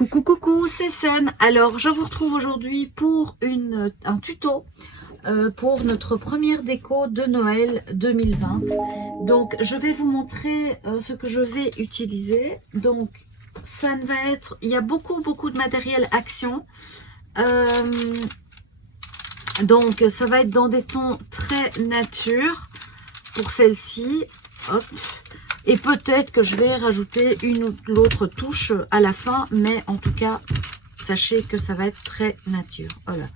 Coucou coucou, c'est Sen. Alors je vous retrouve aujourd'hui pour un tuto pour notre première déco de Noël 2020. Donc je vais vous montrer ce que je vais utiliser. Donc ça ne va être, il y a beaucoup de matériel action. Donc ça va être dans des tons très nature pour celle-ci. Hop. Et peut-être que je vais rajouter une ou l'autre touche à la fin, mais en tout cas, sachez que ça va être très nature. Voilà.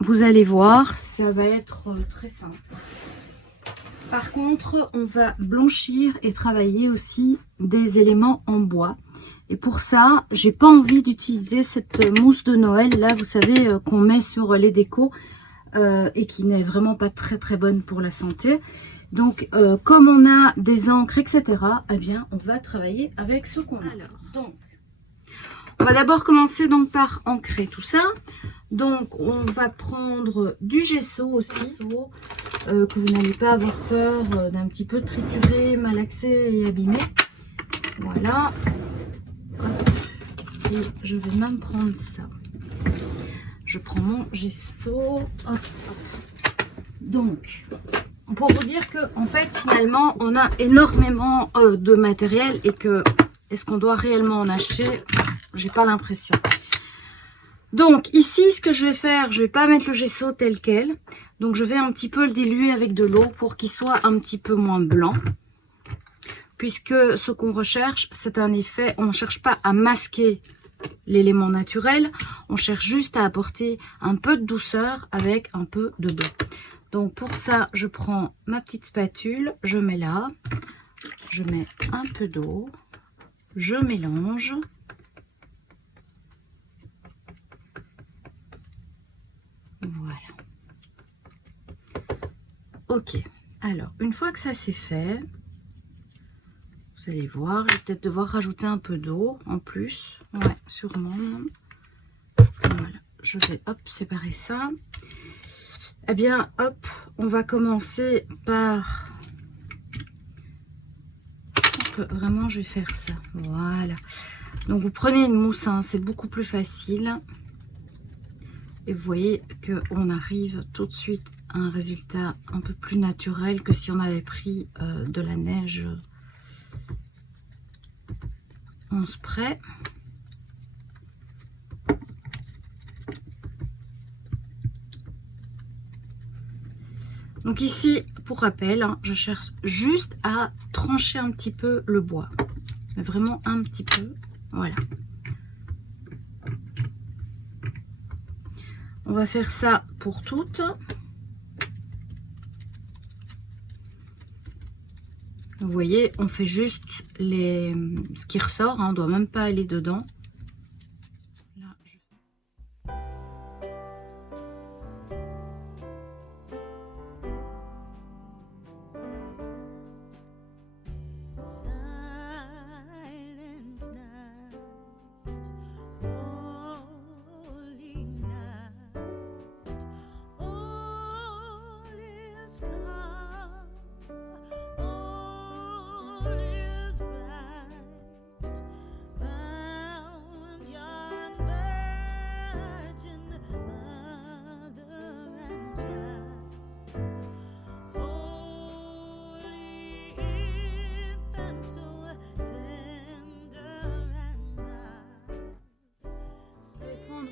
Vous allez voir, ça va être très simple. Par contre, on va blanchir et travailler aussi des éléments en bois. Et pour ça, j'ai pas envie d'utiliser cette mousse de Noël, là, vous savez, qu'on met sur les décos et qui n'est vraiment pas très bonne pour la santé. Donc, comme on a des encres, etc., eh bien, on va travailler avec ce qu'on a. Alors, donc, on va d'abord commencer donc par ancrer tout ça. Donc, on va prendre du gesso aussi, que vous n'allez pas avoir peur d'un petit peu triturer, malaxer et abîmer. Voilà. Hop. Et je vais même prendre ça. Je prends mon gesso. Hop. Donc, pour vous dire que en fait finalement on a énormément de matériel et que est-ce qu'on doit réellement en acheter, j'ai pas l'impression. Donc ici ce que je vais faire, je vais pas mettre le gesso tel quel, donc je vais un petit peu le diluer avec de l'eau pour qu'il soit un petit peu moins blanc, puisque ce qu'on recherche c'est un effet, on ne cherche pas à masquer l'élément naturel, on cherche juste à apporter un peu de douceur avec un peu de blanc. Donc pour ça, je prends ma petite spatule, je mets là, je mets un peu d'eau, je mélange. Voilà. Ok, alors une fois que ça c'est fait, vous allez voir, je vais peut-être devoir rajouter un peu d'eau en plus. Ouais, sûrement. Voilà, je vais hop séparer ça. Eh bien, hop, on va commencer par... Vraiment je vais faire ça, voilà. Donc vous prenez une mousse, hein, c'est beaucoup plus facile et vous voyez que on arrive tout de suite à un résultat un peu plus naturel que si on avait pris de la neige en spray. Donc ici, pour rappel, hein, je cherche juste à trancher un petit peu le bois, mais vraiment un petit peu, voilà. On va faire ça pour toutes. Vous voyez, on fait juste ce qui ressort, hein, on ne doit même pas aller dedans. Là,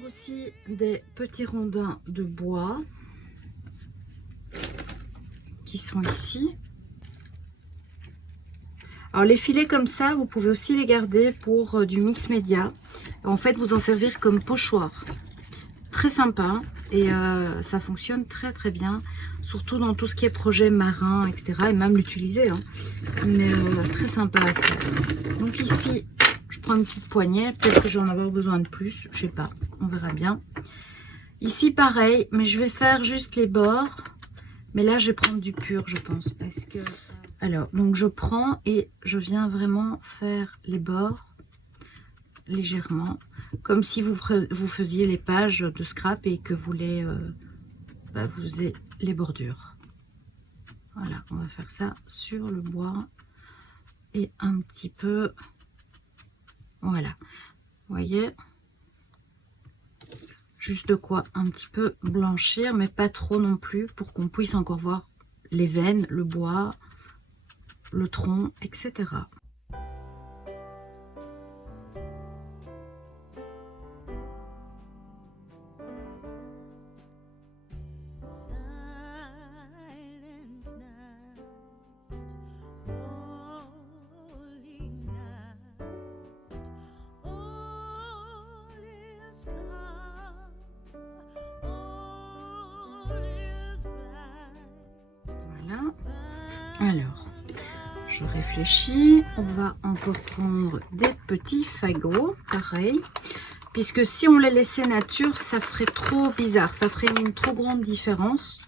aussi des petits rondins de bois qui sont ici. Alors les filets comme ça, vous pouvez aussi les garder pour du mix média. En fait, vous en servir comme pochoir. Très sympa et ça fonctionne très bien, surtout dans tout ce qui est projet marin, etc. Et même l'utiliser, hein. Mais très sympa à faire. Donc ici, je prends une petite poignée, peut-être que j'en ai besoin de plus, je sais pas, on verra bien. Ici pareil, mais je vais faire juste les bords, mais là je vais prendre du pur je pense, parce que... Alors, donc je prends et je viens vraiment faire les bords légèrement, comme si vous faisiez les pages de scrap et que vous vous faisiez les bordures. Voilà, on va faire ça sur le bois et un petit peu... Voilà, vous voyez, Juste de quoi un petit peu blanchir, mais pas trop non plus, pour qu'on puisse encore voir les veines, le bois, le tronc, etc. Alors, je réfléchis, on va encore prendre des petits fagots, pareil, puisque si on les laissait nature, ça ferait trop bizarre, ça ferait une trop grande différence.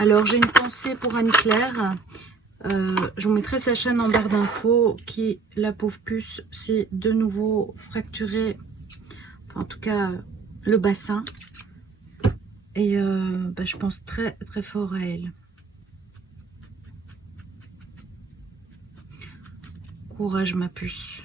Alors j'ai une pensée pour Anne-Claire, je vous mettrai sa chaîne en barre d'infos, qui, la pauvre puce, s'est de nouveau fracturé, enfin, en tout cas le bassin. Et je pense très très fort à elle. Courage ma puce.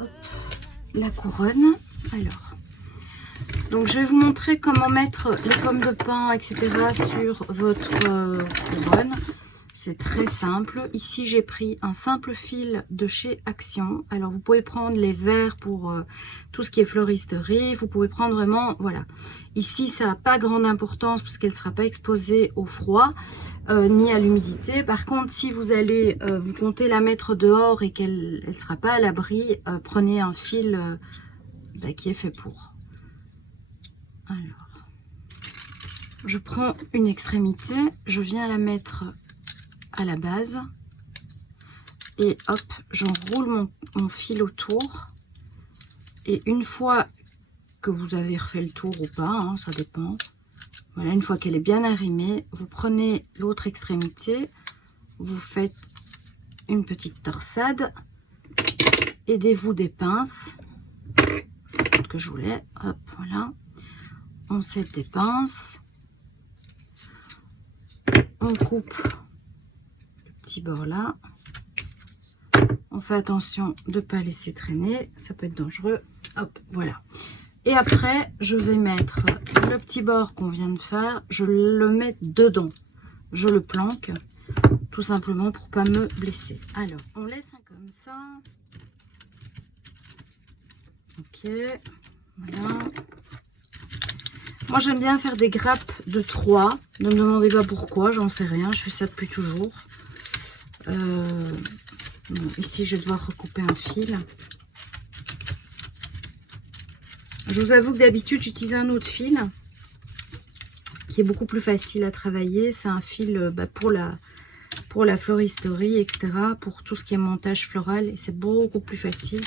Hop, la couronne. Alors. Donc je vais vous montrer comment mettre les pommes de pin, etc. sur votre couronne. C'est très simple. Ici j'ai pris un simple fil de chez Action. Alors vous pouvez prendre les verts pour tout ce qui est floristerie. Vous pouvez prendre vraiment, voilà. Ici ça n'a pas grande importance parce qu'elle ne sera pas exposée au froid ni à l'humidité. Par contre si vous allez, vous comptez la mettre dehors et qu'elle ne sera pas à l'abri, prenez un fil qui est fait pour. Alors, je prends une extrémité, je viens la mettre à la base et hop, j'enroule mon fil autour. Et une fois que vous avez refait le tour ou pas, hein, ça dépend. Voilà, une fois qu'elle est bien arrimée, vous prenez l'autre extrémité, vous faites une petite torsade, aidez-vous des pinces, c'est tout que je voulais, hop, voilà. On set des pinces, on coupe le petit bord là, on fait attention de ne pas laisser traîner, ça peut être dangereux, hop, voilà. Et après, je vais mettre le petit bord qu'on vient de faire, je le mets dedans, je le planque, tout simplement pour pas me blesser. Alors, on laisse comme ça, ok, voilà. Moi, j'aime bien faire des grappes de 3. Ne me demandez pas pourquoi, j'en sais rien. Je fais ça depuis toujours. Bon, ici, je vais devoir recouper un fil. Je vous avoue que d'habitude, j'utilise un autre fil qui est beaucoup plus facile à travailler. C'est un fil pour la floristerie, etc. Pour tout ce qui est montage floral. Et c'est beaucoup plus facile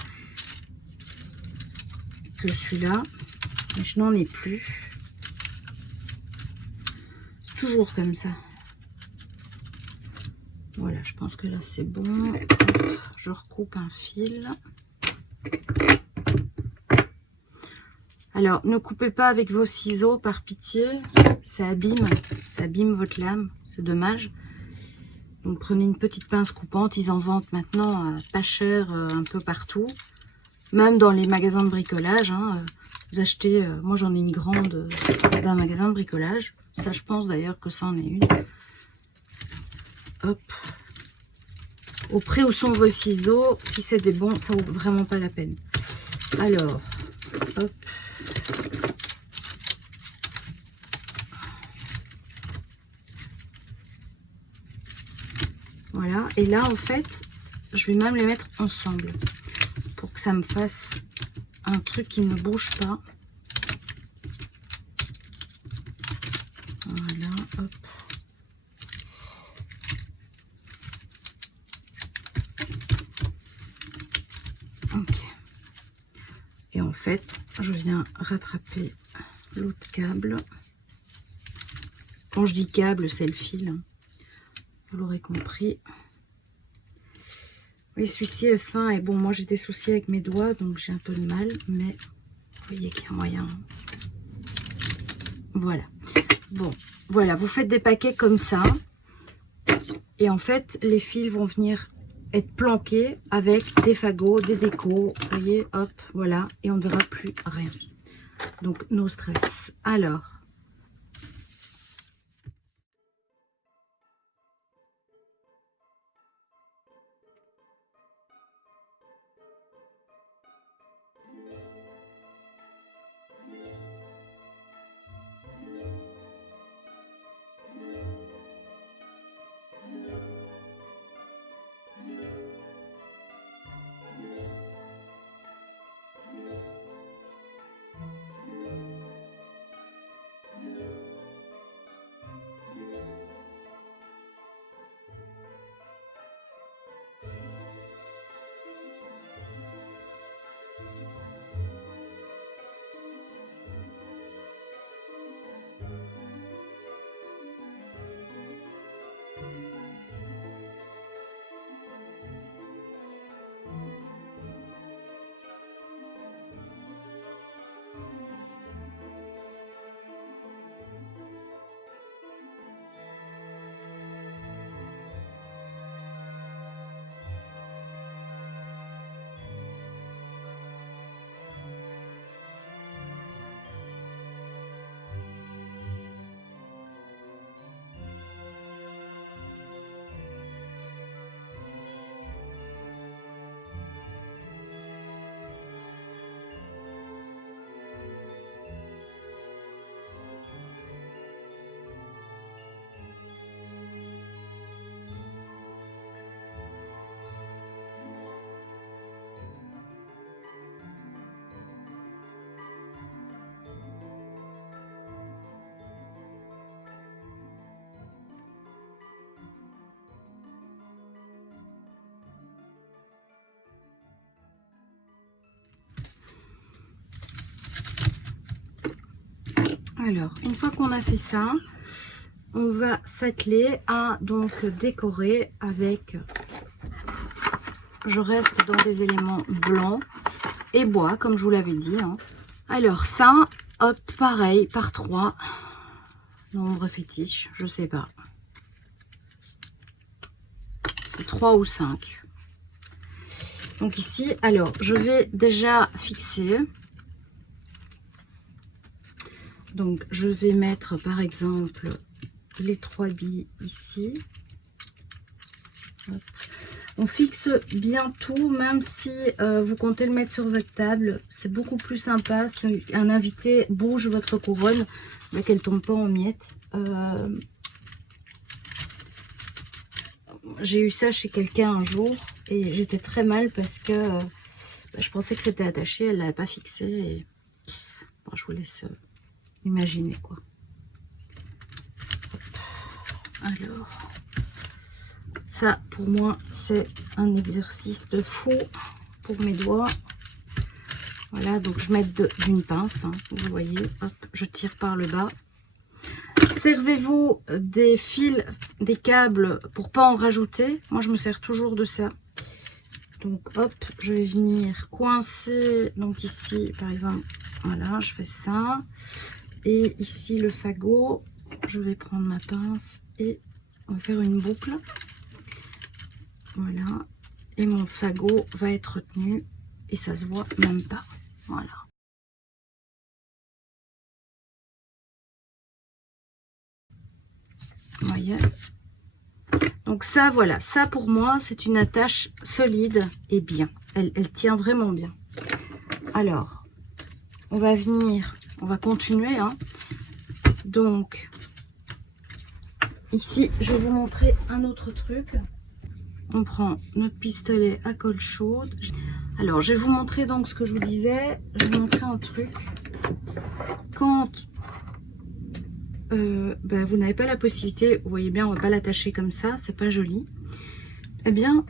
que celui-là. Mais je n'en ai plus. Toujours comme ça. Voilà, je pense que là c'est bon. Je recoupe un fil. Alors, ne coupez pas avec vos ciseaux par pitié. Ça abîme votre lame. C'est dommage. Donc prenez une petite pince coupante. Ils en vendent maintenant pas cher un peu partout. Même dans les magasins de bricolage. Hein, vous achetez, moi j'en ai une grande d'un magasin de bricolage. Ça, je pense d'ailleurs que ça en est une. Hop. Au prix où sont vos ciseaux, si c'est des bons, ça vaut vraiment pas la peine. Alors, hop. Voilà. Et là, en fait, je vais même les mettre ensemble pour que ça me fasse un truc qui ne bouge pas. Voilà, hop. Ok. Et en fait, je viens rattraper l'autre câble. Quand je dis câble, c'est le fil. Vous l'aurez compris. Oui, celui-ci est fin et bon, moi j'ai des soucis avec mes doigts, donc j'ai un peu de mal, mais vous voyez qu'il y a moyen. Voilà. Bon, voilà, vous faites des paquets comme ça. Et en fait, les fils vont venir être planqués avec des fagots, des décos. Vous voyez, hop, voilà. Et on ne verra plus rien. Donc, no stress. Alors, une fois qu'on a fait ça, on va s'atteler à donc décorer avec... Je reste dans des éléments blancs et bois, comme je vous l'avais dit. Hein. Alors ça, hop, pareil, par 3. Nombre fétiche, je sais pas. C'est 3 ou 5. Donc ici, alors, je vais déjà fixer. Donc, je vais mettre, par exemple, les 3 billes ici. Hop. On fixe bien tout, même si vous comptez le mettre sur votre table. C'est beaucoup plus sympa si un invité bouge votre couronne, qu'elle ne tombe pas en miettes. J'ai eu ça chez quelqu'un un jour et j'étais très mal parce que je pensais que c'était attaché, elle ne l'avait pas fixé. Et... Bon, je vous laisse imaginer quoi. Alors, ça pour moi c'est un exercice de fou pour mes doigts. Voilà, donc je mets d'une pince, hein, vous voyez, hop, je tire par le bas. Servez-vous des fils, des câbles pour pas en rajouter. Moi, je me sers toujours de ça. Donc, hop, je vais venir coincer. Donc ici, par exemple, voilà, je fais ça. Et ici, le fagot, je vais prendre ma pince et on va faire une boucle. Voilà. Et mon fagot va être retenu et ça se voit même pas. Voilà. Vous voyez? Donc ça, voilà, ça pour moi, c'est une attache solide et bien. Elle tient vraiment bien. Alors, on va venir, on va continuer. Hein. Donc, ici, je vais vous montrer un autre truc. On prend notre pistolet à colle chaude. Alors, je vais vous montrer donc ce que je vous disais. Je vais vous montrer un truc. Quand vous n'avez pas la possibilité, vous voyez bien, on ne va pas l'attacher comme ça, c'est pas joli. Eh bien,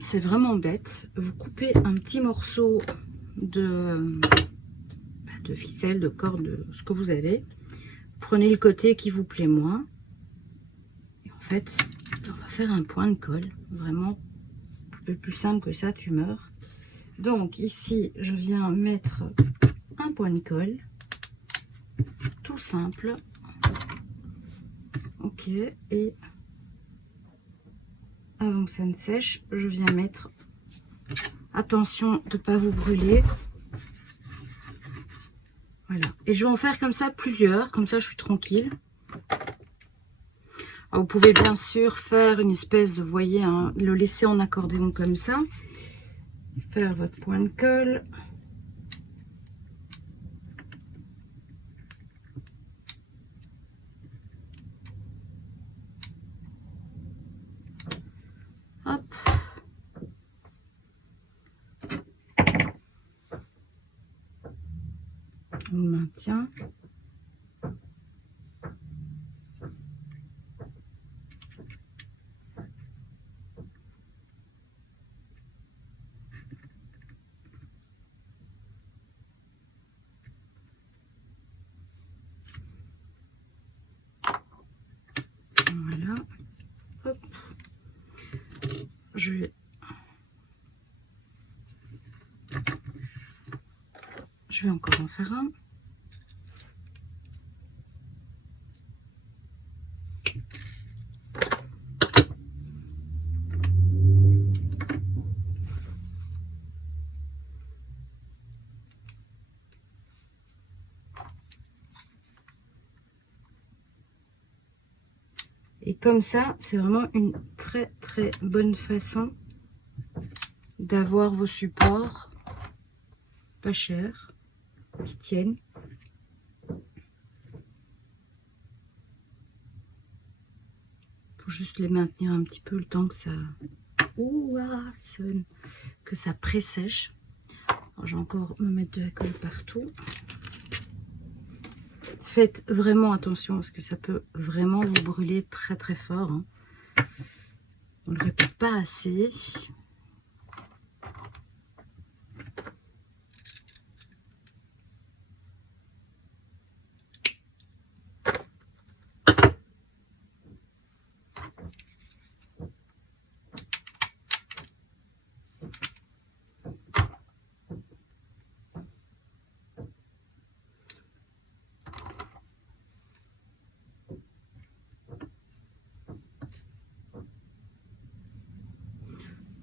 c'est vraiment bête. Vous coupez un petit morceau de ficelle, de corde, ce que vous avez. Prenez le côté qui vous plaît moins. Et en fait, on va faire un point de colle, vraiment plus simple que ça, tu meurs. Donc ici, je viens mettre un point de colle, tout simple. Ok, et avant que ça ne sèche, je viens mettre, attention de ne pas vous brûler. Voilà, et je vais en faire comme ça plusieurs, comme ça je suis tranquille. Alors, vous pouvez bien sûr faire une espèce de, vous voyez, hein, le laisser en accordéon comme ça. Faire votre point de colle. Hop. On maintient. Voilà. Hop. Je vais encore en faire un. Et comme ça, c'est vraiment une très très bonne façon d'avoir vos supports pas chers, qui tiennent. Faut juste les maintenir un petit peu le temps que ça, que ça pré-sèche. Je vais encore me mettre de la colle partout. Faites vraiment attention parce que ça peut vraiment vous brûler très très fort. Hein. On ne le répète pas assez.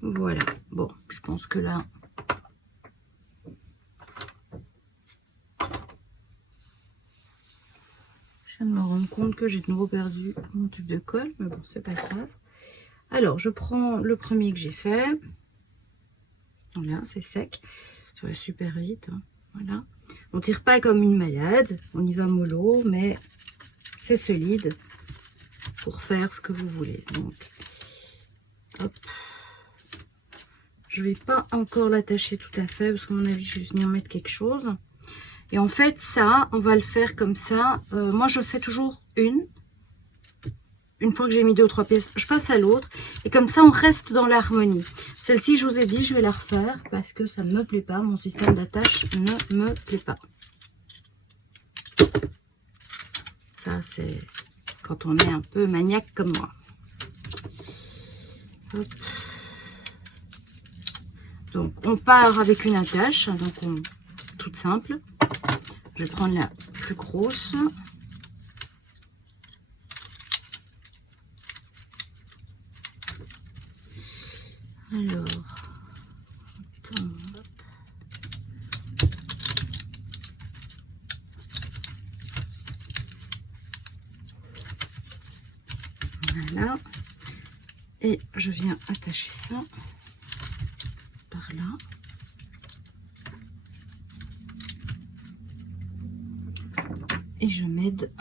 Voilà, bon, je pense que là, je viens de me rendre compte que j'ai de nouveau perdu mon tube de colle, mais bon, c'est pas grave. Alors, je prends le premier que j'ai fait. Voilà, c'est sec, ça va super vite. Hein. Voilà, on tire pas comme une malade, on y va mollo, mais c'est solide pour faire ce que vous voulez. Donc, hop. Je vais pas encore l'attacher tout à fait parce qu'à mon avis je vais venir mettre quelque chose. Et en fait ça, on va le faire comme ça. Moi je fais toujours une fois que j'ai mis 2 ou 3 pièces, je passe à l'autre. Et comme ça on reste dans l'harmonie. Celle-ci je vous ai dit, je vais la refaire parce que ça ne me plaît pas. Mon système d'attache ne me plaît pas. Ça c'est quand on est un peu maniaque comme moi. Hop. Donc on part avec une attache, donc toute simple. Je vais prendre la plus grosse. Alors, attends, voilà. Et je viens attacher ça par là. Et je m'aide.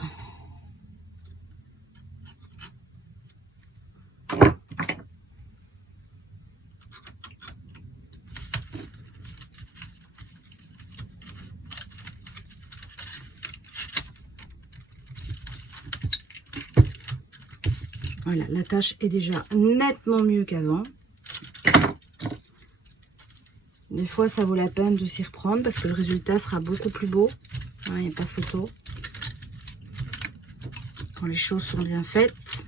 Voilà, la tâche est déjà nettement mieux qu'avant. Des fois, ça vaut la peine de s'y reprendre parce que le résultat sera beaucoup plus beau. Il n'y a pas photo. Quand les choses sont bien faites.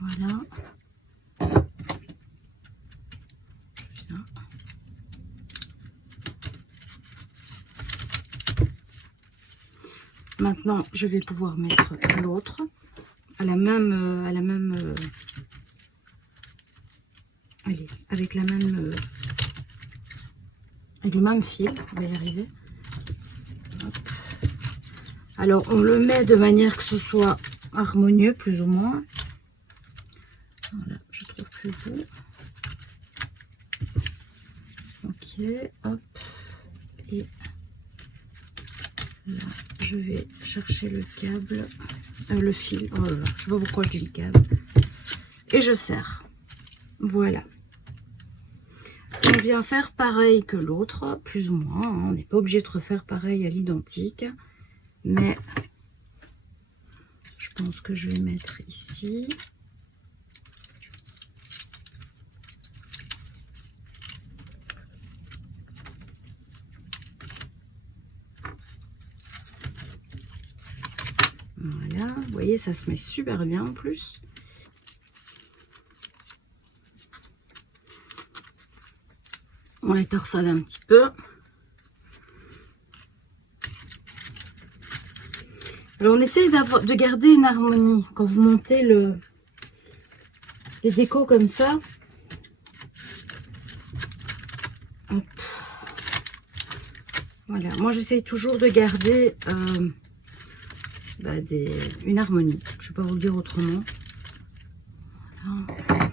Voilà. maintenant, je vais pouvoir mettre l'autre à la même, allez, avec la même, avec le même fil. On va y arriver. Hop. Alors, on le met de manière que ce soit harmonieux, plus ou moins. Voilà, je trouve plus beau. Ok, hop. Et là, je vais chercher le câble, le fil. Oh là là, je sais pas pourquoi je dis le câble. Et je serre. Voilà. On vient faire pareil que l'autre, plus ou moins. Hein. On n'est pas obligé de refaire pareil à l'identique. Mais je pense que je vais mettre ici. Voilà, vous voyez, ça se met super bien en plus. On les torsade un petit peu. Alors on essaye de garder une harmonie quand vous montez les décos comme ça. Hop. Voilà, moi j'essaye toujours de garder une harmonie. Je ne vais pas vous le dire autrement. Voilà.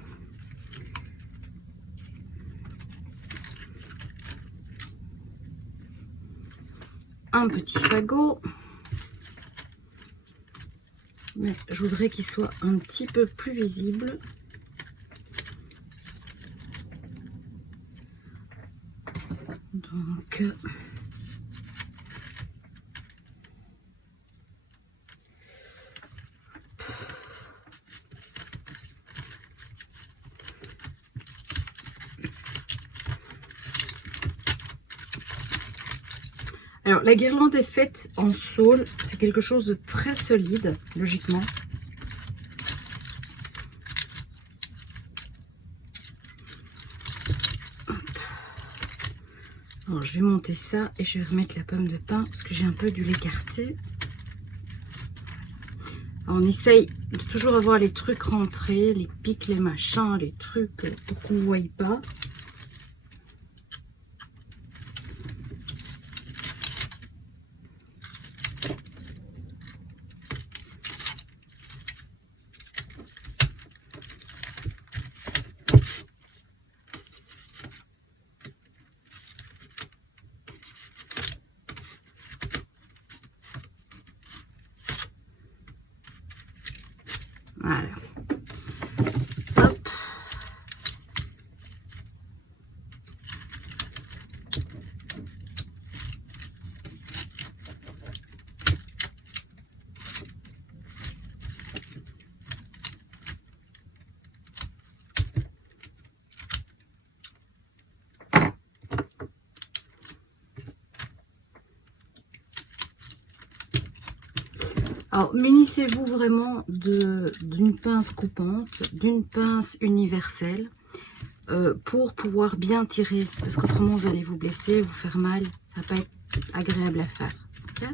Un petit fagot. Mais je voudrais qu'il soit un petit peu plus visible. Donc... Alors, la guirlande est faite en saule. C'est quelque chose de très solide, logiquement. Alors, je vais monter ça et je vais remettre la pomme de pin parce que j'ai un peu dû l'écarter. On essaye de toujours avoir les trucs rentrés, les pics, les machins, les trucs pour qu'on ne voie pas. Voilà. Hop. Alors, munissez-vous vraiment d'une pince coupante, d'une pince universelle pour pouvoir bien tirer. Parce qu'autrement, vous allez vous blesser, vous faire mal. Ça va pas être agréable à faire. Okay,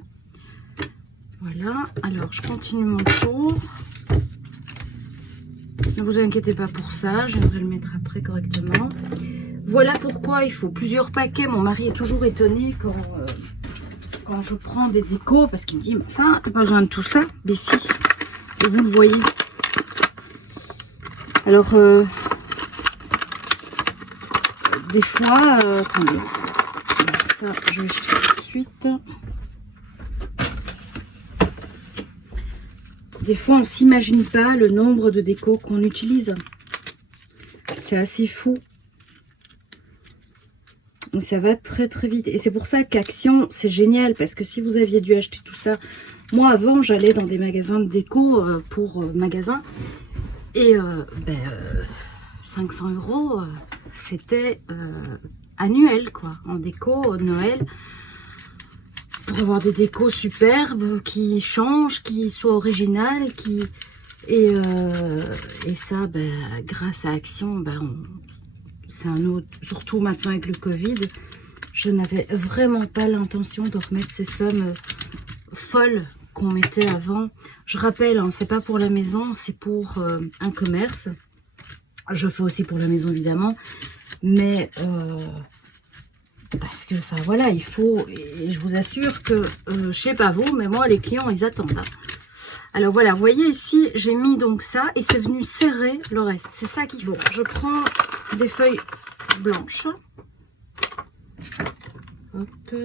voilà. Alors, je continue mon tour. Ne vous inquiétez pas pour ça. Je viendrai le mettre après correctement. Voilà pourquoi il faut plusieurs paquets. Mon mari est toujours étonné quand je prends des décos, parce qu'il me dit, mais enfin, t'as pas besoin de tout ça. Mais si, et vous le voyez. Alors, des fois, attendez, ça, je vais jeter tout de suite. Des fois, on ne s'imagine pas le nombre de décos qu'on utilise. C'est assez fou. Ça va très très vite et c'est pour ça qu'Action c'est génial, parce que si vous aviez dû acheter tout ça, moi avant j'allais dans des magasins de déco pour magasins et 500 € c'était annuel quoi, en déco Noël, pour avoir des décos superbes qui changent, qui soient originales, et ça grâce à Action c'est un autre, surtout maintenant avec le Covid, je n'avais vraiment pas l'intention de remettre ces sommes folles qu'on mettait avant. Je rappelle, hein, c'est pas pour la maison, c'est pour un commerce. Je fais aussi pour la maison évidemment, mais parce que, enfin voilà, il faut, et je vous assure que, je sais pas vous, mais moi les clients ils attendent. Hein. Alors voilà, vous voyez ici, j'ai mis donc ça et c'est venu serrer le reste. C'est ça qu'il faut. Je prends des feuilles blanches. Hop.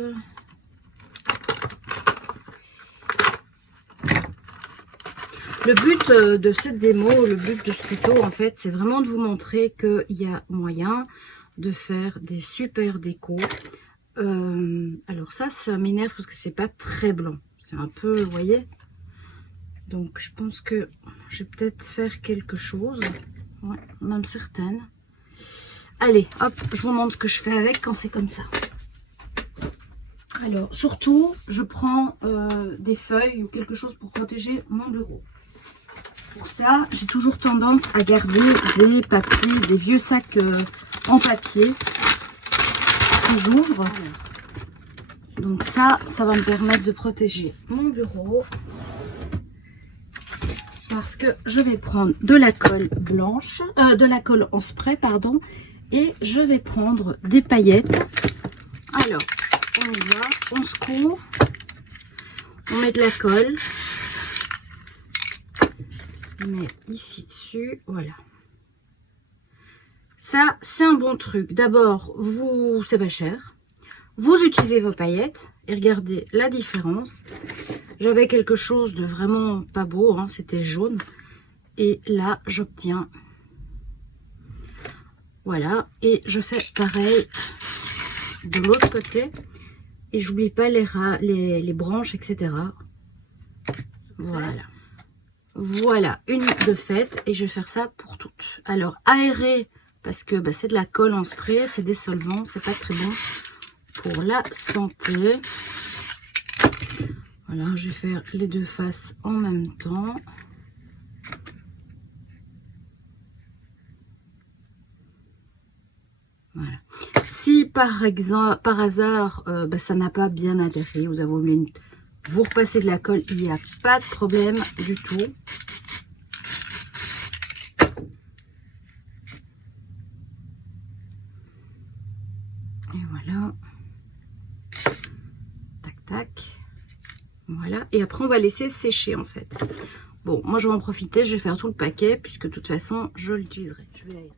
Le but de cette démo, le but de ce tuto, en fait, c'est vraiment de vous montrer qu'il y a moyen de faire des super décos. Alors ça m'énerve parce que c'est pas très blanc. C'est un peu, vous voyez. Donc, je pense que je vais peut-être faire quelque chose. Ouais, même certaine. Allez, hop, je vous montre ce que je fais avec quand c'est comme ça. Alors, surtout, je prends des feuilles ou quelque chose pour protéger mon bureau. Pour ça, j'ai toujours tendance à garder des papiers, des vieux sacs en papier que j'ouvre. Donc ça va me permettre de protéger mon bureau. Parce que je vais prendre de la colle blanche, de la colle en spray, pardon, et je vais prendre des paillettes. Alors, on y va, on secoue, on met de la colle. Mais ici dessus, voilà. Ça, c'est un bon truc. D'abord, c'est pas cher. Vous utilisez vos paillettes et regardez la différence. J'avais quelque chose de vraiment pas beau, hein, c'était jaune. Et là, j'obtiens. Voilà. Et je fais pareil de l'autre côté. Et j'oublie pas les branches, etc. Voilà. Voilà, une de faite et je vais faire ça pour toutes. Alors, aérer, parce que c'est de la colle en spray, c'est des solvants, c'est pas très bon pour la santé. Voilà, je vais faire les deux faces en même temps. Voilà. Si par exemple, par hasard, ça n'a pas bien adhéré, vous repassez de la colle, il n'y a pas de problème du tout. Et voilà. Tac, tac. Voilà. Et après, on va laisser sécher, en fait. Bon, moi, je vais en profiter. Je vais faire tout le paquet, puisque de toute façon, je l'utiliserai. Je vais aérer.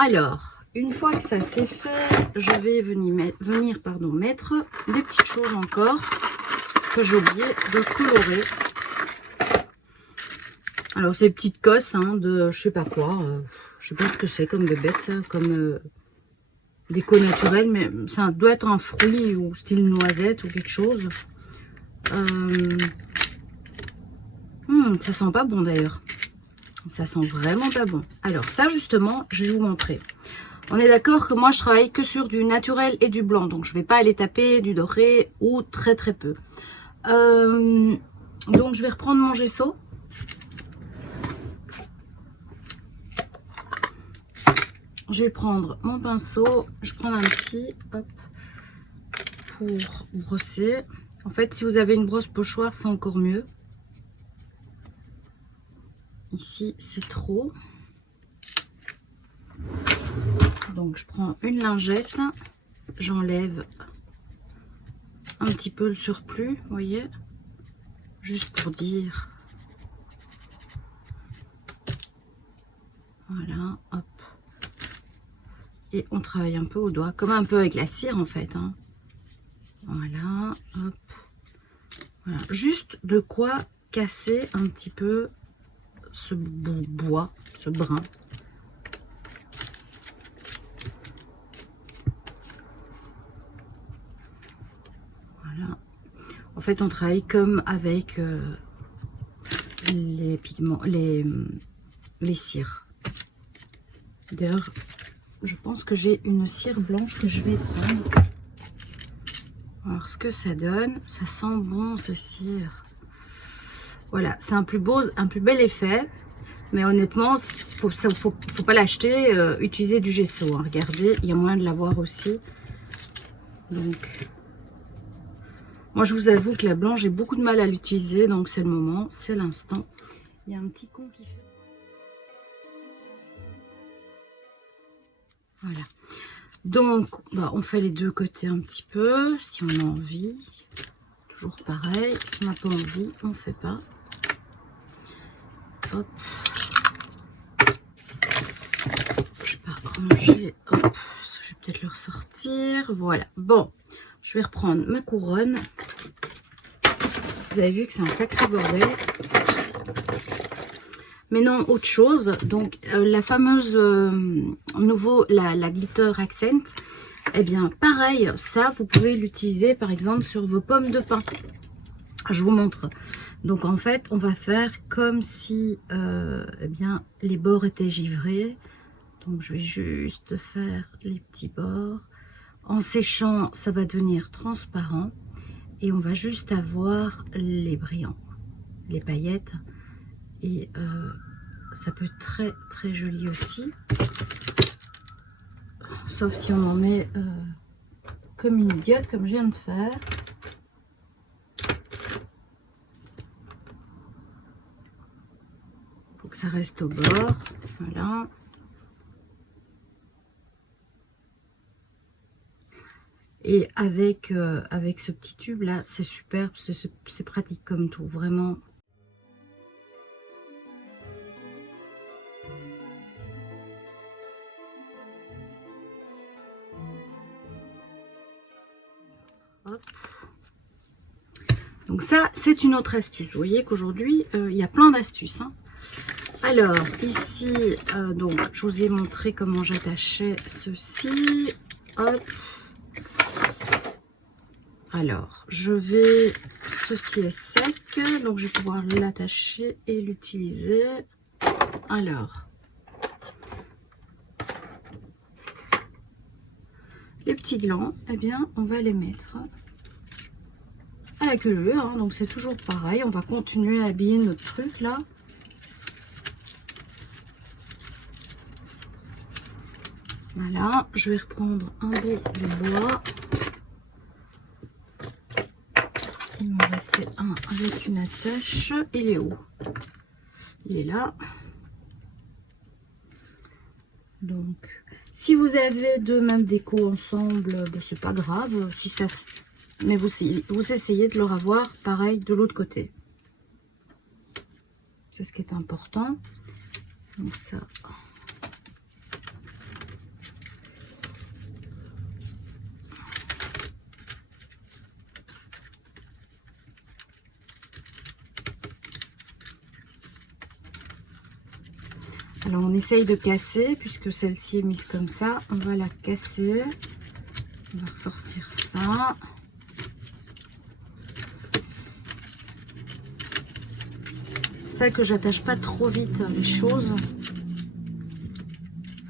Alors, une fois que ça c'est fait, je vais venir mettre des petites choses encore que j'ai oublié de colorer. Alors, ces petites cosses de je sais pas quoi, je sais pas ce que c'est comme bébête, ça, comme déco naturelle, mais ça doit être un fruit ou style noisette ou quelque chose. Ça sent pas bon d'ailleurs. Ça sent vraiment pas bon. Alors ça justement, je vais vous montrer. On est d'accord que moi je travaille que sur du naturel et du blanc. Donc je vais pas aller taper du doré ou très très peu. Donc je vais reprendre mon gesso. Je vais prendre mon pinceau. Je prends un petit, hop, pour brosser. En fait, si vous avez une brosse pochoir, c'est encore mieux. Ici, c'est trop. Donc, je prends une lingette. J'enlève un petit peu le surplus, vous voyez. Juste pour dire. Voilà, hop. Et on travaille un peu au doigt, comme un peu avec la cire, en fait. Voilà, hop. Voilà, juste de quoi casser un petit peu ce bois, ce brin. En fait, on travaille comme avec les pigments, les cires. D'ailleurs, je pense que j'ai une cire blanche que je vais prendre. Alors, ce que ça donne, ça sent bon, ces cires. Voilà, c'est un plus bel effet. Mais honnêtement, faut pas l'acheter, utiliser du gesso. Hein. Regardez, il y a moyen de l'avoir aussi. Donc, moi, je vous avoue que la blanche, j'ai beaucoup de mal à l'utiliser. Donc, c'est le moment, c'est l'instant. Il y a un petit con qui fait... Voilà. Donc, bah, on fait les deux côtés un petit peu, si on a envie. Toujours pareil. Si on n'a pas envie, on ne fait pas. Hop. Je vais pas ranger. Hop. Je vais peut-être le ressortir. Voilà. Bon. Je vais reprendre ma couronne. Vous avez vu que c'est un sacré bordel. Mais non, autre chose. Donc, la fameuse la Glitter Accent. Eh bien, pareil, ça, vous pouvez l'utiliser, par exemple, sur vos pommes de pin. Je vous montre. Donc, en fait, on va faire comme si, eh bien, les bords étaient givrés. Donc, je vais juste faire les petits bords. En séchant, ça va devenir transparent. Et on va juste avoir les brillants, les paillettes. Et ça peut être très, très joli aussi. Sauf si on en met comme une idiote, comme je viens de faire. Faut que ça reste au bord. Voilà. Et avec, avec ce petit tube là, c'est superbe, c'est pratique comme tout, vraiment. Hop. Donc ça, c'est une autre astuce. Vous voyez qu'aujourd'hui, il y a plein d'astuces. Hein. Alors, ici, donc, je vous ai montré comment j'attachais ceci. Hop. Alors, je vais... Ceci est sec, donc je vais pouvoir l'attacher et l'utiliser. Alors, les petits glands, eh bien, on va les mettre à la queue. Hein, donc, c'est toujours pareil. On va continuer à habiller notre truc, là. Voilà, je vais reprendre un bout de bois. Il me restait un avec une attache. Il est où? Il est là. Donc, si vous avez deux mêmes déco ensemble, c'est pas grave. Si ça, mais vous essayez de leur avoir pareil de l'autre côté. C'est ce qui est important. Donc ça. Alors on essaye de casser, puisque celle-ci est mise comme ça, on va la casser. On va ressortir ça. C'est ça que j'attache pas trop vite les choses.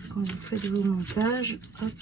Quand vous faites vos montages, hop.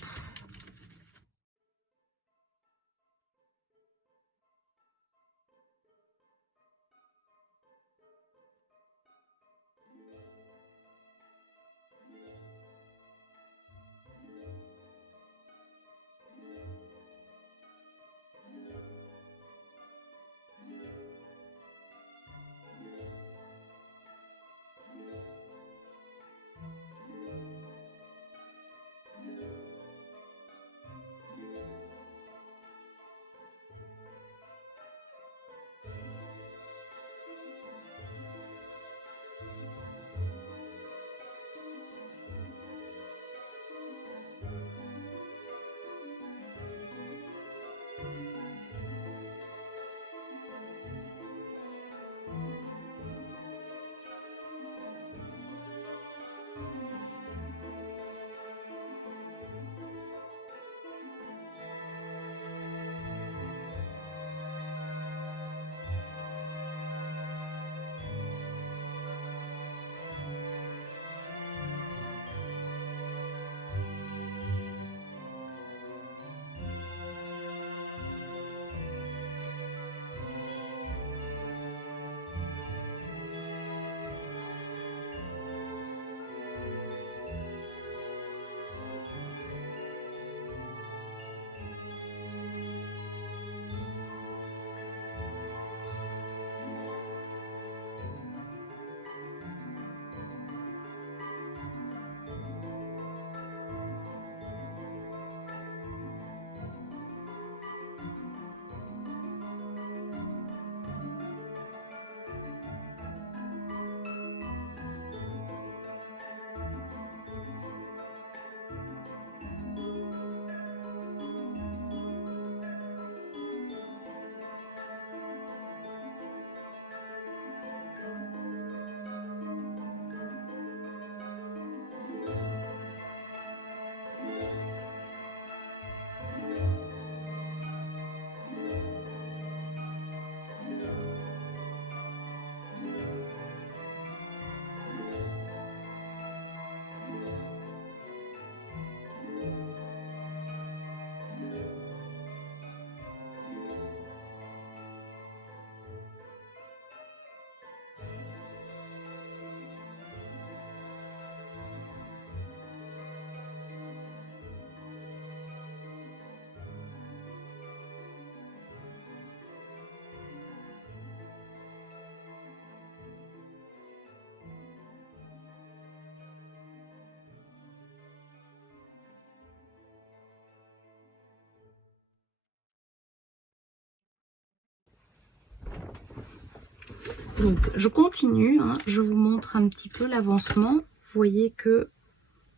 Donc, je continue, hein, je vous montre un petit peu l'avancement. Vous voyez que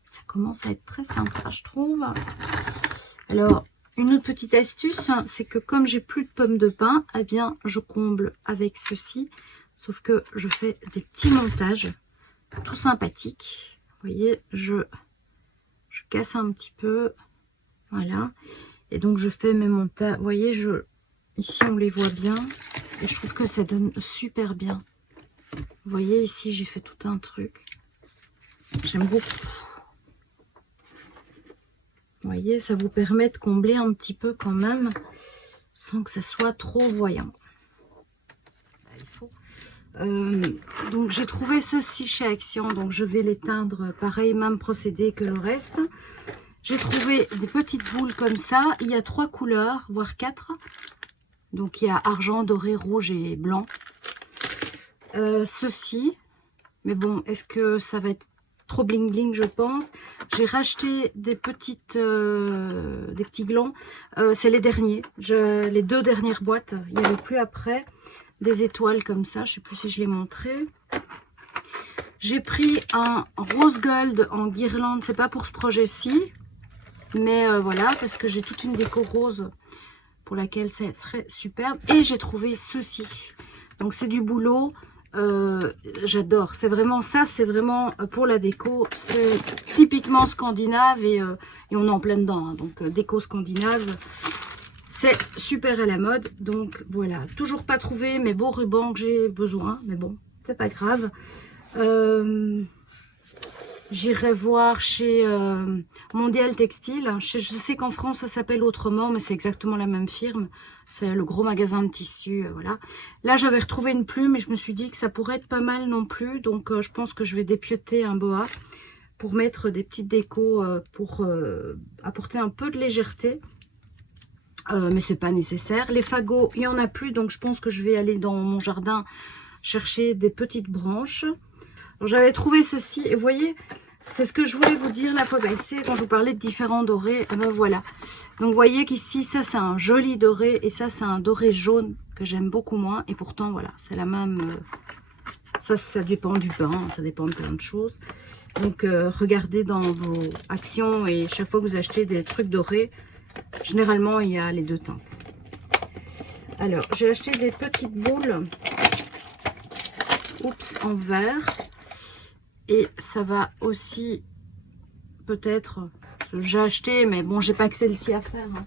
ça commence à être très sympa, je trouve. Alors, une autre petite astuce, hein, c'est que comme j'ai plus de pommes de pin, eh bien, je comble avec ceci. Sauf que je fais des petits montages tout sympathiques. Vous voyez, je casse un petit peu. Voilà. Et donc, je fais mes montages. Vous voyez, ici, on les voit bien. Et je trouve que ça donne super bien. Vous voyez, ici, j'ai fait tout un truc. J'aime beaucoup. Vous voyez, ça vous permet de combler un petit peu quand même, sans que ça soit trop voyant. Il faut. Donc, j'ai trouvé ceci chez Action. Donc, je vais l'éteindre. Pareil, même procédé que le reste. J'ai trouvé des petites boules comme ça. Il y a 3 couleurs, voire 4. Donc, il y a argent, doré, rouge et blanc. Ceci. Mais bon, est-ce que ça va être trop bling bling, je pense. J'ai racheté des petits glands. C'est les derniers. Les 2 dernières boîtes. Il n'y avait plus après. Des étoiles comme ça. Je ne sais plus si je l'ai montré. J'ai pris un rose gold en guirlande. C'est pas pour ce projet-ci. Mais voilà, parce que j'ai toute une déco rose pour laquelle ça serait superbe. Et j'ai trouvé ceci. Donc c'est du boulot. J'adore. C'est vraiment ça. C'est vraiment pour la déco. C'est typiquement scandinave et on est en plein dedans. Hein. Donc déco scandinave. C'est super à la mode. Donc voilà. Toujours pas trouvé mes beaux rubans que j'ai besoin. Mais bon, c'est pas grave. J'irai voir chez Mondial Textile. Je sais qu'en France, ça s'appelle autrement, mais c'est exactement la même firme. C'est le gros magasin de tissus, voilà. Là, j'avais retrouvé une plume et je me suis dit que ça pourrait être pas mal non plus. Donc, je pense que je vais dépioter un boa pour mettre des petites décos pour apporter un peu de légèreté. Mais c'est pas nécessaire. Les fagots, il n'y en a plus, donc je pense que je vais aller dans mon jardin chercher des petites branches. J'avais trouvé ceci et vous voyez, c'est ce que je voulais vous dire la fois passée quand je vous parlais de différents dorés. Et ben voilà. Donc vous voyez qu'ici, ça c'est un joli doré et ça c'est un doré jaune que j'aime beaucoup moins. Et pourtant voilà, c'est la même. Ça dépend du pain, ça dépend de plein de choses. Donc regardez dans vos actions et chaque fois que vous achetez des trucs dorés, généralement il y a les 2 teintes. Alors j'ai acheté des petites boules. Oups, en verre. Et ça va aussi peut-être, j'ai acheté, mais bon, j'ai pas que celle-ci à faire. Hein.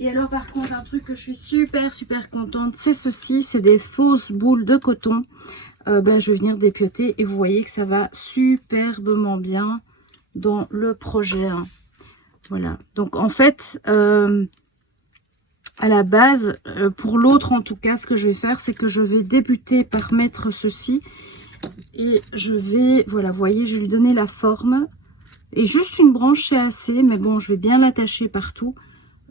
Et alors, par contre, un truc que je suis super contente, c'est ceci. C'est des fausses boules de coton. Je vais venir dépioter et vous voyez que ça va superbement bien dans le projet. Hein. Voilà. Donc, en fait, à la base, pour l'autre, en tout cas, ce que je vais faire, c'est que je vais débuter par mettre ceci. Et je vais, voilà, vous voyez, je vais lui donner la forme. Et juste une branche, c'est assez. Mais bon, je vais bien l'attacher partout.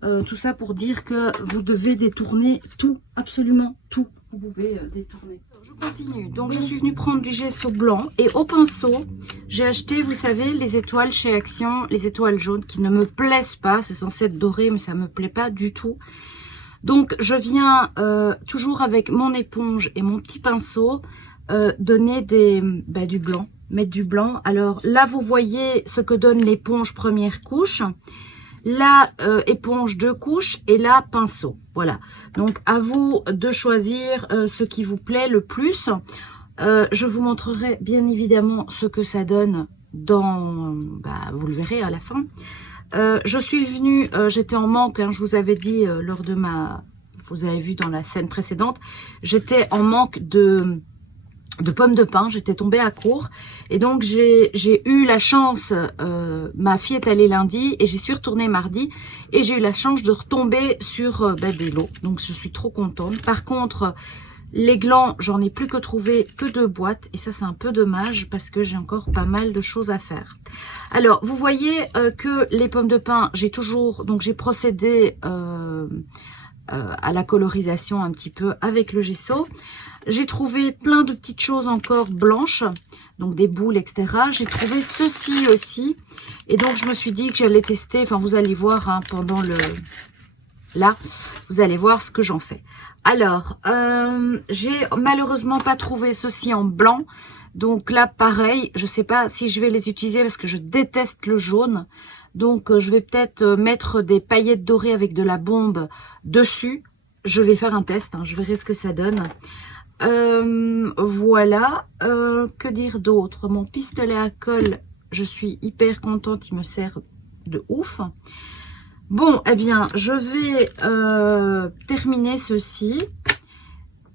Tout ça pour dire que vous devez détourner tout, absolument tout. Vous pouvez détourner. Je continue. Donc, je suis venue prendre du gesso blanc. Et au pinceau, j'ai acheté, vous savez, les étoiles chez Action. Les étoiles jaunes qui ne me plaisent pas. C'est censé être doré, mais ça ne me plaît pas du tout. Donc, je viens toujours avec mon éponge et mon petit pinceau. Donner du blanc, mettre du blanc. Alors là, vous voyez ce que donne l'éponge première couche, la éponge 2 couches et la pinceau. Voilà. Donc, à vous de choisir ce qui vous plaît le plus. Je vous montrerai bien évidemment ce que ça donne dans... vous le verrez à la fin. Je suis venue, j'étais en manque, hein, je vous avais dit lors de ma... Vous avez vu dans la scène précédente, j'étais en manque de pommes de pin, j'étais tombée à court et donc j'ai eu la chance, ma fille est allée lundi et j'y suis retournée mardi et j'ai eu la chance de retomber sur des lots, donc je suis trop contente. Par contre, les glands, j'en ai plus que trouvé que 2 boîtes et ça c'est un peu dommage parce que j'ai encore pas mal de choses à faire. Alors vous voyez que les pommes de pin, j'ai procédé à la colorisation un petit peu avec le gesso. J'ai trouvé plein de petites choses encore blanches, donc des boules, etc. J'ai trouvé ceci aussi. Et donc, je me suis dit que j'allais tester, enfin, vous allez voir hein, pendant là, vous allez voir ce que j'en fais. Alors, j'ai malheureusement pas trouvé ceci en blanc. Donc là, pareil, je sais pas si je vais les utiliser parce que je déteste le jaune. Donc, je vais peut-être mettre des paillettes dorées avec de la bombe dessus. Je vais faire un test, hein, je verrai ce que ça donne. Voilà, que dire d'autre? Mon pistolet à colle, je suis hyper contente, il me sert de ouf. Bon, eh bien, je vais terminer ceci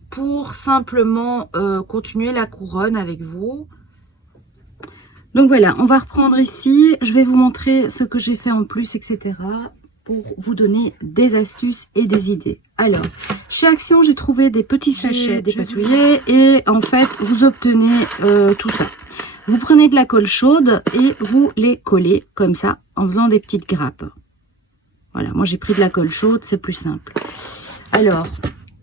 pour simplement continuer la couronne avec vous. Donc voilà, on va reprendre ici. Je vais vous montrer ce que j'ai fait en plus, etc. pour vous donner des astuces et des idées. Alors, chez Action, j'ai trouvé des petits sachets dépatouillés et en fait, vous obtenez tout ça. Vous prenez de la colle chaude et vous les collez comme ça en faisant des petites grappes. Voilà, moi j'ai pris de la colle chaude, c'est plus simple. Alors,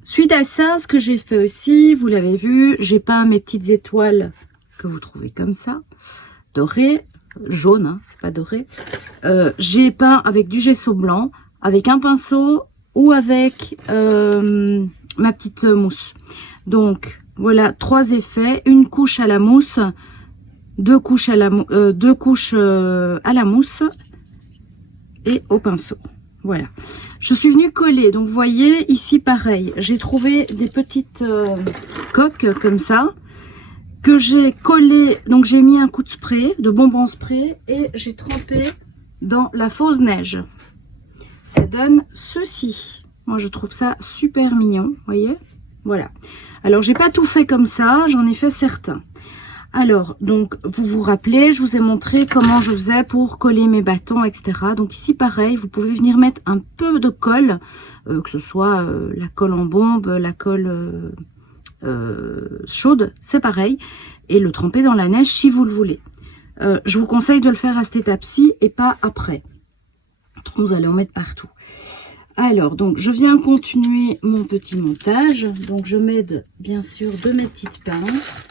suite à ça, ce que j'ai fait aussi, vous l'avez vu, j'ai peint mes petites étoiles que vous trouvez comme ça, dorées, jaune, hein, c'est pas doré. J'ai peint avec du gesso blanc, avec un pinceau ou avec ma petite mousse. Donc, voilà, 3 effets, une couche à la mousse, 2 couches à la mousse et au pinceau. Voilà, je suis venue coller, donc vous voyez ici pareil, j'ai trouvé des petites coques comme ça que j'ai collé, donc j'ai mis un coup de spray, de bonbons spray et j'ai trempé dans la fausse neige. Ça donne ceci. Moi je trouve ça super mignon, vous voyez, voilà. Alors j'ai pas tout fait comme ça, j'en ai fait certains. Alors, donc, vous vous rappelez, je vous ai montré comment je faisais pour coller mes bâtons, etc. Donc ici, pareil, vous pouvez venir mettre un peu de colle, que ce soit la colle en bombe, la colle chaude, c'est pareil, et le tremper dans la neige si vous le voulez. Je vous conseille de le faire à cette étape-ci et pas après. Vous allez en mettre partout. Alors, donc, je viens continuer mon petit montage. Donc, je m'aide, bien sûr, de mes petites pinces.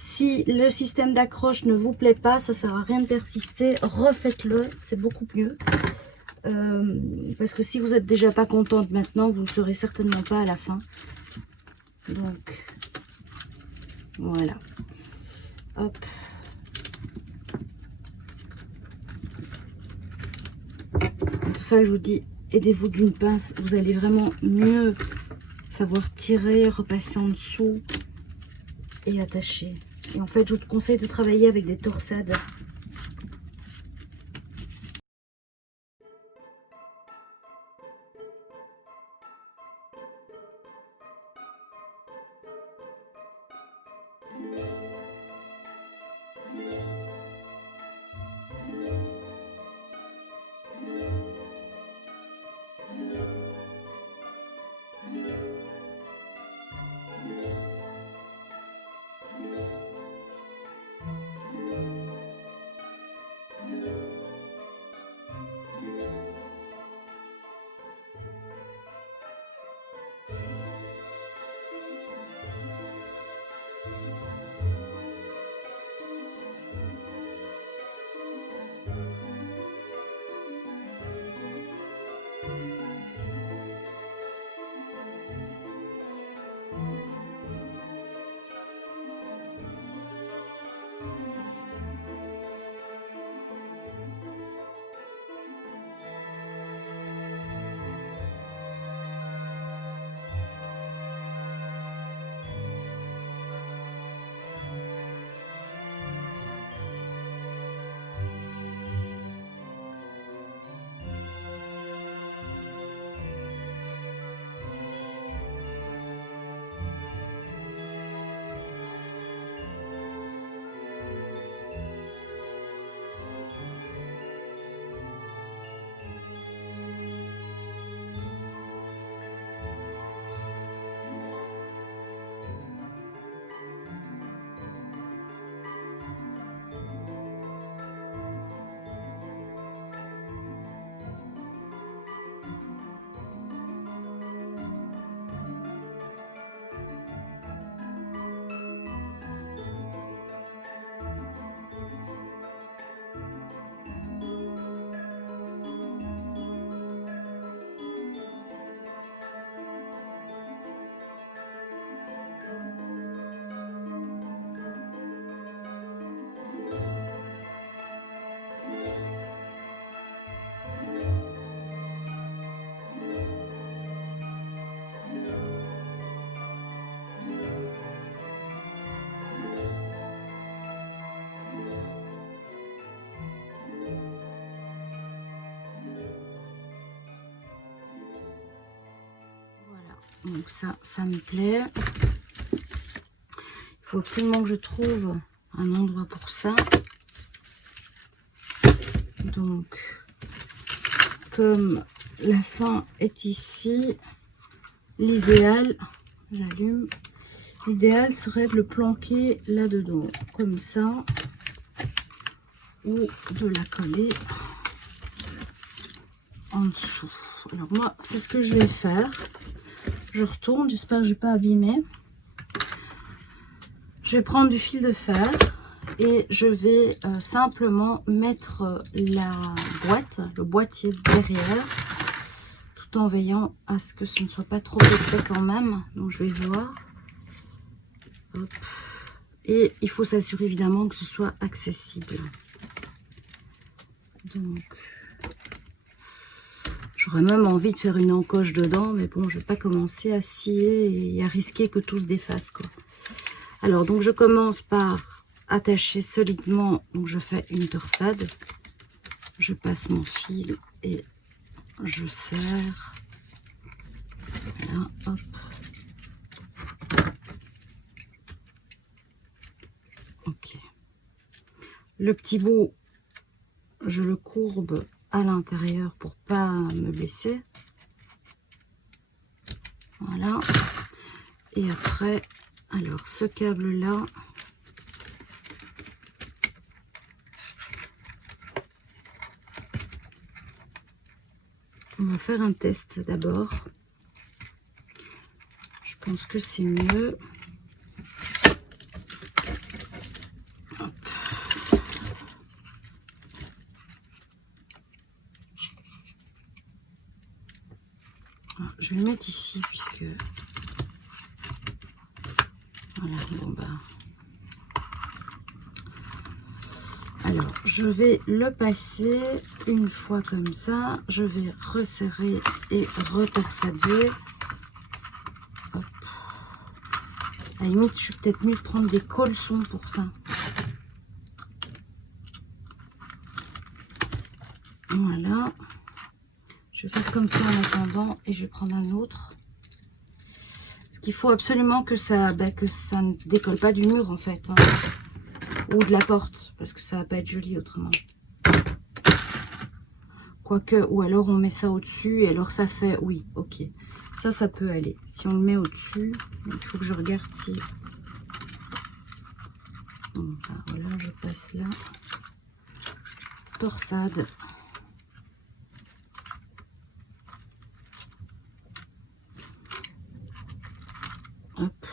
Si le système d'accroche ne vous plaît pas, ça ne sert à rien de persister, refaites-le, c'est beaucoup mieux. Parce que si vous n'êtes déjà pas contente maintenant, vous ne serez certainement pas à la fin. Donc, voilà. Hop. Tout ça, je vous dis, aidez-vous d'une pince, vous allez vraiment mieux savoir tirer, repasser en dessous et attacher. Et en fait, je vous conseille de travailler avec des torsades. Donc ça me plaît. Il faut absolument que je trouve un endroit pour ça. Donc, comme la fin est ici, l'idéal, j'allume, l'idéal serait de le planquer là-dedans, comme ça, ou de la coller en dessous. Alors moi, c'est ce que je vais faire. Je retourne, j'espère que je ne vais pas abîmer. Je vais prendre du fil de fer et je vais simplement mettre la boîte, le boîtier derrière, tout en veillant à ce que ce ne soit pas trop épais quand même. Donc je vais voir. Hop. Et il faut s'assurer évidemment que ce soit accessible. Donc j'aurais même envie de faire une encoche dedans, mais bon, je ne vais pas commencer à scier et à risquer que tout se défasse, quoi. Alors, donc je commence par attacher solidement, donc je fais une torsade. Je passe mon fil et je serre. Voilà, hop. Ok. Le petit bout, je le courbe à l'intérieur pour pas me blesser. Voilà. Et après, alors ce câble-là, on va faire un test d'abord. Je pense que c'est mieux. Hop. Je vais le mettre ici puisque voilà, bon bah. Alors, je vais le passer une fois comme ça. Je vais resserrer et retorsader. Hop. À la limite, je suis peut-être mieux de prendre des colsons pour ça. Voilà. Je vais faire comme ça en attendant et je vais prendre un autre. Parce qu'il faut absolument que ça ne décolle pas du mur en fait. Hein. Ou de la porte, parce que ça va pas être joli autrement. Quoique, ou alors on met ça au-dessus et alors ça fait, oui, ok. Ça peut aller. Si on le met au-dessus, il faut que je regarde si... Bon, ben voilà, je passe là. Torsade. Hop.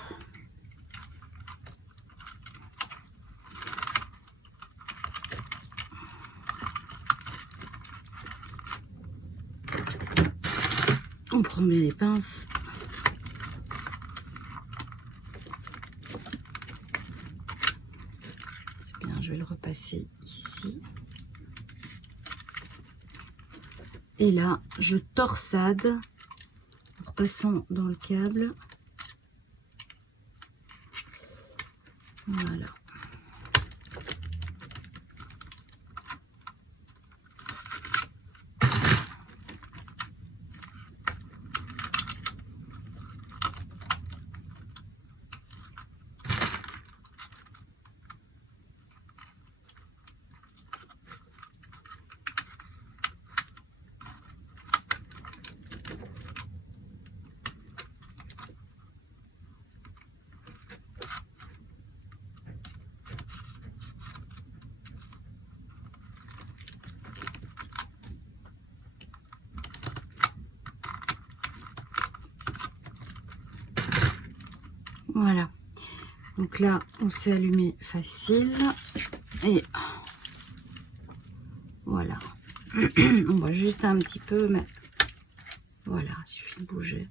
On prend bien les pinces. C'est bien, je vais le repasser ici. Et là, je torsade en repassant dans le câble. Voilà. Voilà. Donc là, on s'est allumé facile. Et voilà. On va juste un petit peu, mais voilà, il suffit de bouger.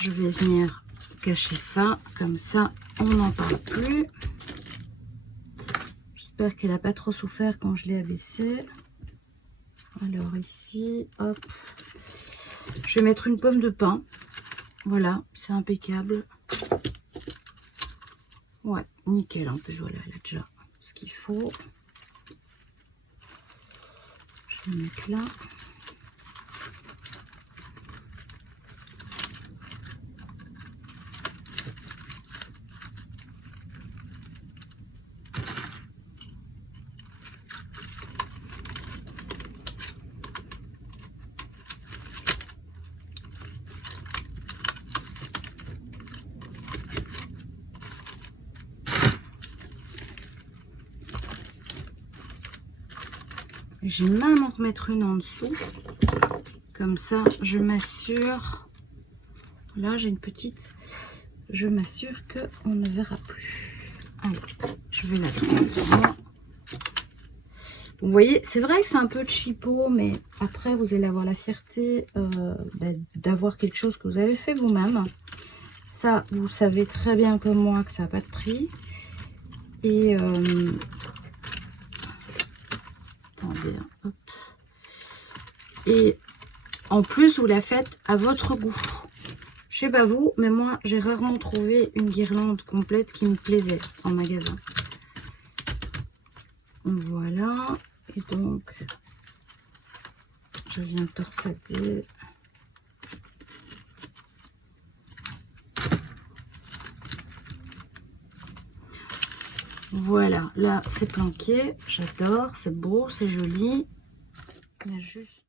Je vais venir cacher ça, comme ça, on n'en parle plus. J'espère qu'elle n'a pas trop souffert quand je l'ai abaissée. Alors ici, hop. Je vais mettre une pomme de pin. Voilà, c'est impeccable. Ouais, nickel. En plus, voilà, elle a déjà ce qu'il faut. Je vais mettre là. Je vais même en remettre une en dessous. Comme ça, je m'assure. Là, j'ai une petite. Je m'assure qu'on ne verra plus. Allez, je vais la prendre. Vous voyez, c'est vrai que c'est un peu cheapo, mais après, vous allez avoir la fierté d'avoir quelque chose que vous avez fait vous-même. Ça, vous savez très bien comme moi que ça n'a pas de prix. Et attendez, hop. Et en plus, vous la faites à votre goût. Je sais pas vous, mais moi, j'ai rarement trouvé une guirlande complète qui me plaisait en magasin. Voilà. Et donc, je viens torsader. Voilà, là, c'est planqué. J'adore, c'est beau, c'est joli. Il y a juste...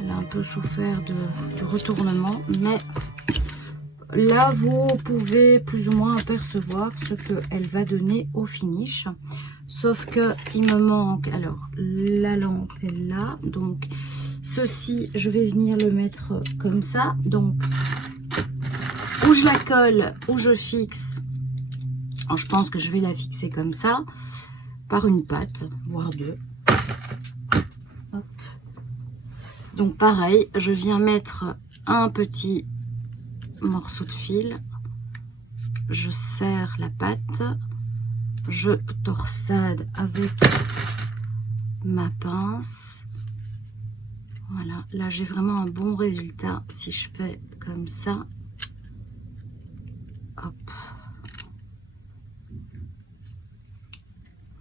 Elle a un peu souffert du retournement, mais là vous pouvez plus ou moins apercevoir ce qu'elle va donner au finish. Sauf que il me manque, alors la lampe est là, donc ceci je vais venir le mettre comme ça, donc ou je la colle ou je fixe. Alors, je pense que je vais la fixer comme ça par une patte, voire deux. Hop. Donc pareil, je viens mettre un petit morceau de fil, je serre la patte, je torsade avec ma pince. Voilà, là j'ai vraiment un bon résultat si je fais comme ça. Hop.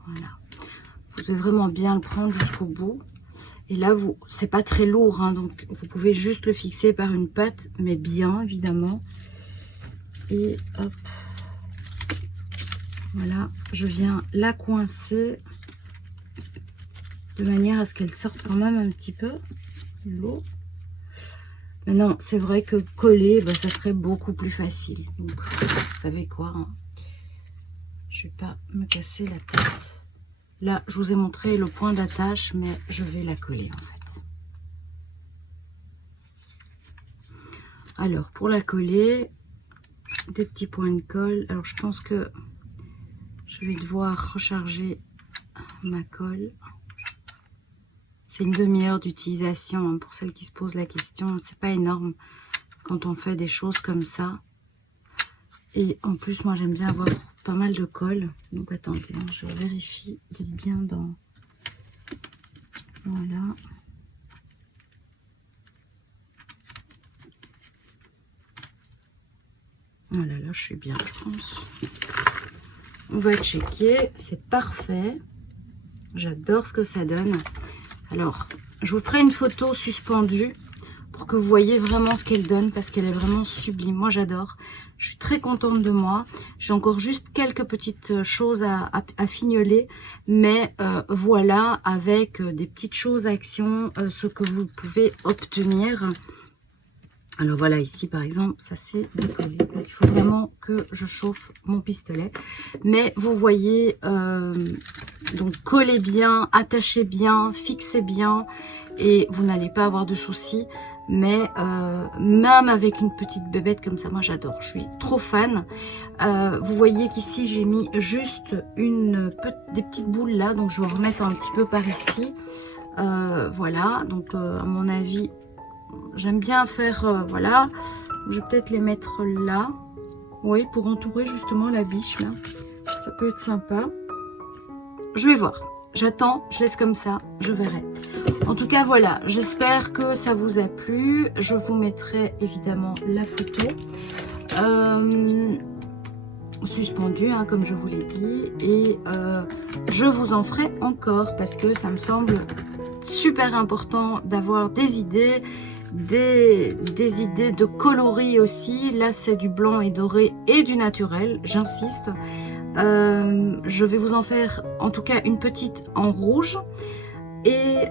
Voilà. Vous devez vraiment bien le prendre jusqu'au bout. Et là, c'est pas très lourd, hein, donc vous pouvez juste le fixer par une patte, mais bien évidemment. Et hop. Voilà, je viens la coincer de manière à ce qu'elle sorte quand même un petit peu de l'eau. Maintenant, c'est vrai que coller, bah, ça serait beaucoup plus facile. Donc, vous savez quoi, hein, je vais pas me casser la tête. Là, je vous ai montré le point d'attache, mais je vais la coller en fait. Alors, pour la coller, des petits points de colle. Alors, je pense que je vais devoir recharger ma colle. C'est une demi-heure d'utilisation hein, pour celles qui se posent la question. C'est pas énorme quand on fait des choses comme ça. Et en plus, moi, j'aime bien avoir pas mal de colle. Donc, attendez, hein, je vérifie d'être bien dans... Voilà. Oh là là, je suis bien, je pense. On va checker. C'est parfait. J'adore ce que ça donne. Alors, je vous ferai une photo suspendue pour que vous voyez vraiment ce qu'elle donne parce qu'elle est vraiment sublime. Moi, j'adore. Je suis très contente de moi. J'ai encore juste quelques petites choses à fignoler. Mais voilà, avec des petites choses action, ce que vous pouvez obtenir. Alors voilà, ici par exemple, ça c'est décollé. Donc il faut vraiment que je chauffe mon pistolet. Mais vous voyez, donc collez bien, attachez bien, fixez bien et vous n'allez pas avoir de soucis. Mais même avec une petite bébête comme ça, moi j'adore, je suis trop fan. Vous voyez qu'ici j'ai mis juste des petites boules là, donc je vais en remettre un petit peu par ici. Voilà, donc à mon avis... J'aime bien faire, voilà, je vais peut-être les mettre là, oui, pour entourer justement la biche, là. Ça peut être sympa. Je vais voir, j'attends, je laisse comme ça, je verrai. En tout cas, voilà, j'espère que ça vous a plu. Je vous mettrai évidemment la photo suspendue, hein, comme je vous l'ai dit. Et je vous en ferai encore parce que ça me semble super important d'avoir des idées. Des idées de coloris aussi. Là c'est du blanc et doré et du naturel, j'insiste. Je vais vous en faire en tout cas une petite en rouge et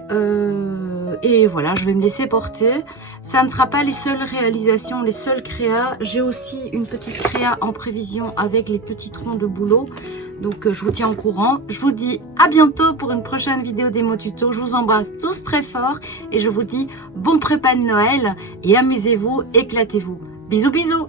voilà, je vais me laisser porter. Ça ne sera pas les seules réalisations, les seules créas. J'ai aussi une petite créa en prévision avec les petits troncs de bouleau. Donc je vous tiens au courant. Je vous dis à bientôt pour une prochaine vidéo démo tuto. Je vous embrasse tous très fort et je vous dis bon prépa de Noël et amusez-vous, éclatez-vous. Bisous bisous.